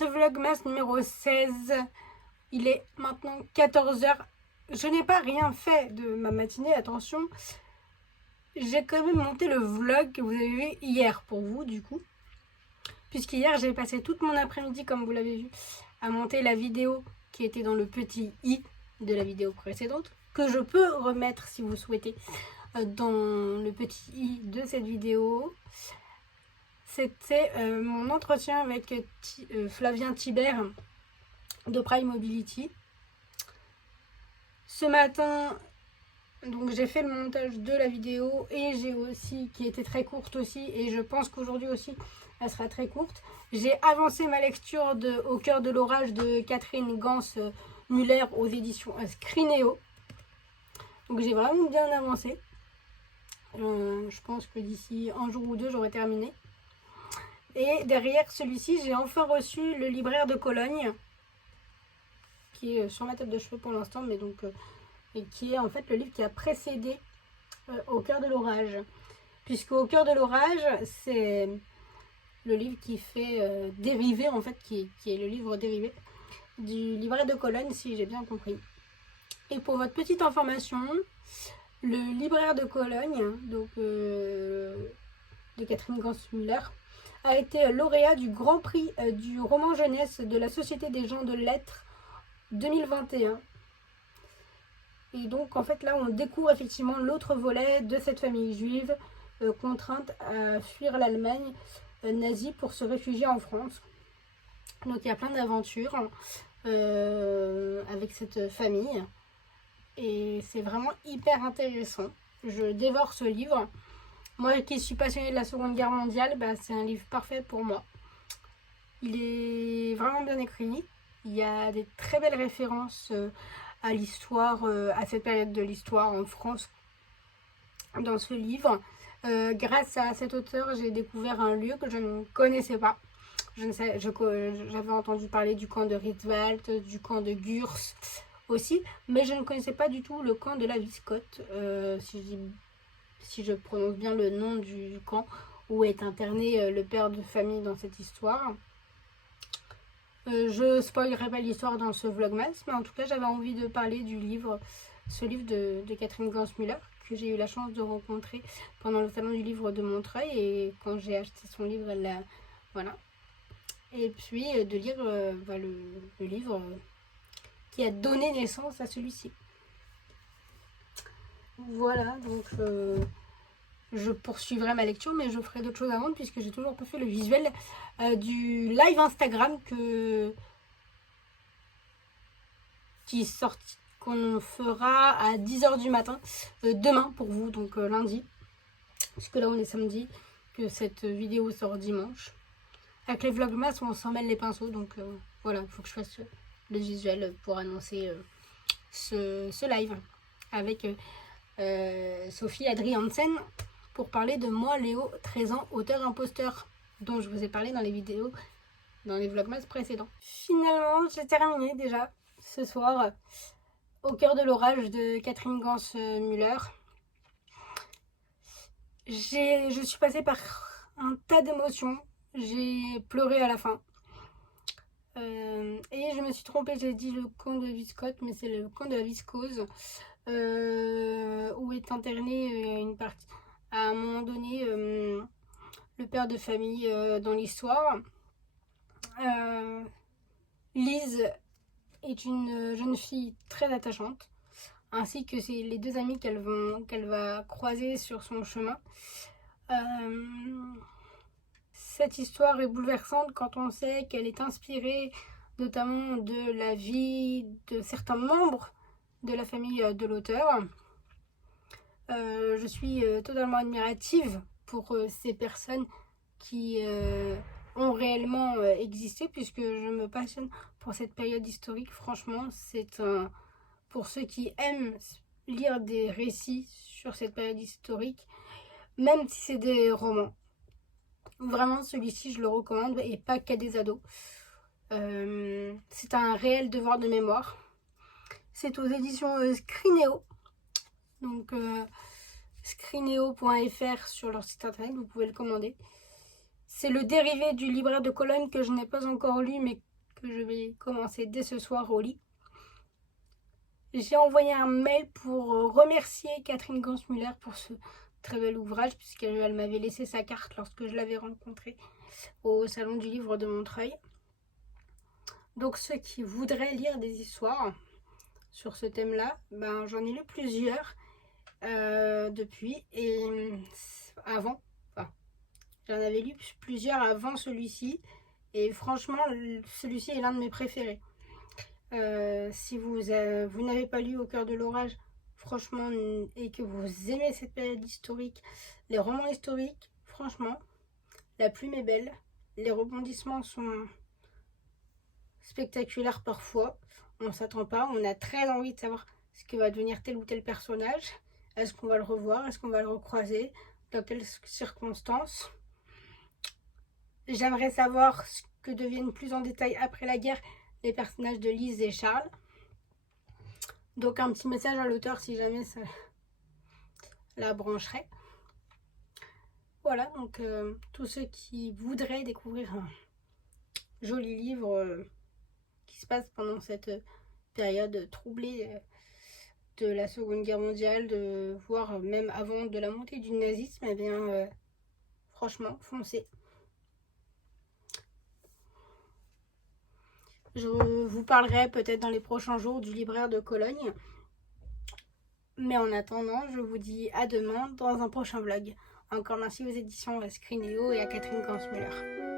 ce vlogmas numéro 16. Il est maintenant 14h. Je n'ai pas rien fait de ma matinée, attention. J'ai quand même monté le vlog que vous avez vu hier pour vous, du coup. Puisqu'hier, j'ai passé toute mon après-midi, comme vous l'avez vu, à monter la vidéo qui était dans le petit i de la vidéo précédente, que je peux remettre si vous souhaitez dans le petit i de cette vidéo. C'était mon entretien avec Flavien Thibert de Prime Mobility. Ce matin, donc j'ai fait le montage de la vidéo et j'ai aussi, qui était très courte aussi, et je pense qu'aujourd'hui aussi elle sera très courte. J'ai avancé ma lecture de Au cœur de l'orage de Catherine Gans-Muller aux éditions Scrinéo. Donc j'ai vraiment bien avancé. Je pense que d'ici un jour ou deux j'aurai terminé. Et derrière celui-ci, j'ai enfin reçu Le libraire de Cologne, qui est sur ma table de cheveux pour l'instant, mais donc et qui est en fait le livre qui a précédé Au cœur de l'orage. Puisque Au cœur de l'orage, c'est le livre qui fait dériver, en fait, qui est le livre dérivé du libraire de Cologne, si j'ai bien compris. Et pour votre petite information, le libraire de Cologne, donc de Catherine Gans-Muller, a été lauréat du Grand Prix du roman jeunesse de la Société des gens de lettres 2021. Et donc en fait là on découvre effectivement l'autre volet de cette famille juive contrainte à fuir l'Allemagne nazie pour se réfugier en France. Donc il y a plein d'aventures avec cette famille et c'est vraiment hyper intéressant. Je dévore ce livre. Moi qui suis passionnée de la Seconde Guerre mondiale, c'est un livre parfait pour moi. Il est vraiment bien écrit. Il y a des très belles références à l'histoire, à cette période de l'histoire en France dans ce livre. Grâce à cet auteur, j'ai découvert un lieu que je ne connaissais pas. J'avais entendu parler du camp de Rittwald, du camp de Gurs aussi, mais je ne connaissais pas du tout le camp de la Viscotte, si je prononce bien le nom du camp où est interné le père de famille dans cette histoire. Je spoilerai pas l'histoire dans ce vlogmas, mais en tout cas j'avais envie de parler du livre, ce livre de Catherine Gans-Muller, que j'ai eu la chance de rencontrer pendant le salon du livre de Montreuil, et quand j'ai acheté son livre, elle l'a, voilà. Et puis de lire le livre qui a donné naissance à celui-ci. Voilà, donc je poursuivrai ma lecture, mais je ferai d'autres choses avant, puisque j'ai toujours pas fait le visuel du live Instagram qu'on fera à 10h du matin demain pour vous, donc lundi, puisque là on est samedi, que cette vidéo sort dimanche. Avec les vlogmas on s'en mêle les pinceaux, donc voilà, il faut que je fasse le visuel pour annoncer ce live avec Sophie Adriansen, pour parler de Moi Léo, 13 ans, auteur imposteur, dont je vous ai parlé dans les vidéos, dans les vlogmas précédents. Finalement, j'ai terminé déjà ce soir Au cœur de l'orage de Catherine Gans-Muller. Je suis passée par un tas d'émotions. J'ai pleuré à la fin. Et je me suis trompée, j'ai dit le camp de Viscotte, mais c'est le camp de la Viscose, où est interné une partie. À un moment donné, le père de famille dans l'histoire. Lise est une jeune fille très attachante, ainsi que les deux amis qu'elle va croiser sur son chemin. Cette histoire est bouleversante quand on sait qu'elle est inspirée notamment de la vie de certains membres de la famille de l'auteur. Je suis totalement admirative pour ces personnes qui ont réellement existé, puisque je me passionne pour cette période historique. Franchement, c'est pour ceux qui aiment lire des récits sur cette période historique, même si c'est des romans. Vraiment, celui-ci, je le recommande, et pas qu'à des ados. C'est un réel devoir de mémoire. C'est aux éditions Scrinéo. Donc, scrinéo.fr sur leur site internet, vous pouvez le commander. C'est le dérivé du libraire de Cologne que je n'ai pas encore lu, mais que je vais commencer dès ce soir au lit. J'ai envoyé un mail pour remercier Catherine Gansmuller pour ce très bel ouvrage, puisqu'elle m'avait laissé sa carte lorsque je l'avais rencontrée au Salon du Livre de Montreuil. Donc ceux qui voudraient lire des histoires sur ce thème-là, ben, j'en ai lu plusieurs depuis et avant. Enfin, j'en avais lu plusieurs avant celui-ci et franchement, celui-ci est l'un de mes préférés. Si vous n'avez pas lu Au cœur de l'orage, franchement, et que vous aimez cette période historique, les romans historiques, franchement, la plume est belle, les rebondissements sont spectaculaires parfois, on ne s'attend pas, on a très envie de savoir ce que va devenir tel ou tel personnage, est-ce qu'on va le revoir, est-ce qu'on va le recroiser, dans quelles circonstances. J'aimerais savoir ce que deviennent plus en détail après la guerre les personnages de Lise et Charles. Donc un petit message à l'auteur si jamais ça la brancherait. Voilà, donc tous ceux qui voudraient découvrir un joli livre qui se passe pendant cette période troublée de la Seconde Guerre mondiale, voire même avant de la montée du nazisme, eh bien franchement, foncez. Je vous parlerai peut-être dans les prochains jours du libraire de Cologne. Mais en attendant, je vous dis à demain dans un prochain vlog. Encore merci aux éditions Scrinéo et à Catherine Gansmuller.